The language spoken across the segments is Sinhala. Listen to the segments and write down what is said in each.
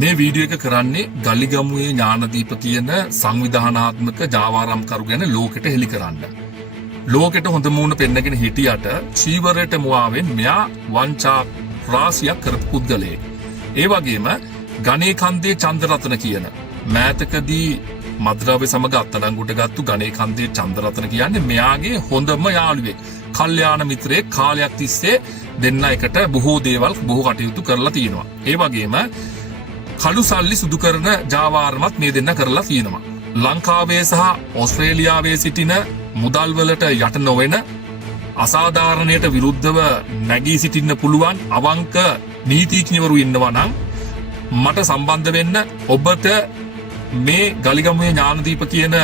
මේ වීඩියෝ එක කරන්නේ ගලිගමුවේ ඥානදීප කියන සංවිධානාත්මක ජාවාරම්කරු ගැන ලෝකෙට හෙළි කරන්න. ලෝකෙට හොඳ මූණ පෙන්නගෙන හිටියට චීවරයට මුවාවෙන් මෙයා වංචා රාශියක් කරපු පුද්ගලයෙක්. ඒ වගේම ගණේකන්දේ චන්දරතන කියන මෑතකදී මද්‍රව්‍ය සමග අත්අඩංගුවට ගත්තු ගණේකන්දේ චන්දරතන කියන්නේ මෙයාගේ හොඳම යාළුවෙක්. කල්යාණ මිත්‍රයෙක් කාලයක් තිස්සේ දෙන්න එකට බොහෝ දේවල් බොහෝ කටයුතු කරලා තියෙනවා. ඒ වගේම කළු සල්ලි සුදු කරන ජාවාරමත් මේ දෙන්න කරලා තියෙනවා. ලංකාවේ සහ ඕස්ට්‍රේලියාවේ සිටින මුදල් වලට යට නොවන අසාධාරණයට විරුද්ධව නැගී සිටින්න පුළුවන් අවංක නීතිඥවරු ඉන්නවා නම් මට සම්බන්ධ වෙන්න. ඔබට මේ ගලිගමුවේ ඥානදීප කියන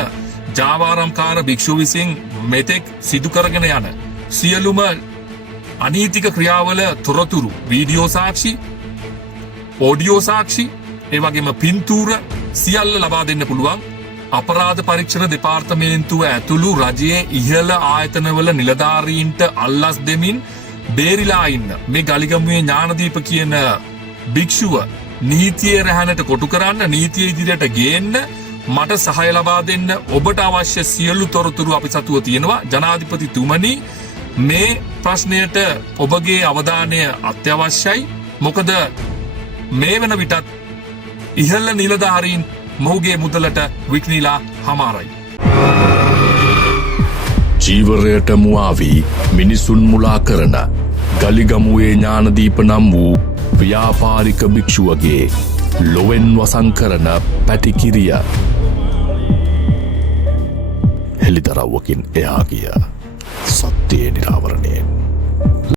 ජාවාරම්කාර භික්ෂුව විසින් මෙතෙක් සිදු කරගෙන යන සියලුම අනීතික ක්‍රියාවල තොරතුරු වීඩියෝ සාක්ෂි, ඔඩියෝ සාක්ෂි, ඒ වගේම පින්තූර සියල්ල ලබා දෙන්න පුළුවන් අපරාධ පරීක්ෂණ දෙපාර්තමේන්තුව ඇතුළු රජයේ ඉහළ ආයතනවල නිලධාරීන්ට අල්ලස් දෙමින් බේරිලා ඉන්න මේ ගලිගමුවේ ඥානදීප කියන භික්ෂුව නීතිය රැහැනට කොටු කරන්න, නීතිය ඉදිරියට ගේන්න මට සහාය ලබා දෙන්න. ඔබට අවශ්‍ය සියලු තොරතුරු අපි සතුව තියෙනවා. ජනාධිපතිතුමනි, මේ ප්‍රශ්නයට ඔබගේ අවධානය අත්‍යවශ්‍යයි. මොකද මේ වන විටත් ඉහළ නිලධාරීන් මොහුගේ මුදලට වික්නීලා හමාරයි. ජීවරයට මුවාවී මිනිසුන් මුලා කරන ගලිගමුවේ ඥානදීප නම් වූ ව්‍යාපාරික භික්ෂුවගේ ලොවෙන් වසං කරන පැටිකිරිය හෙළිදරව්වකින් එහා ගිය සත්‍යයේ නිරාවරණයෙන්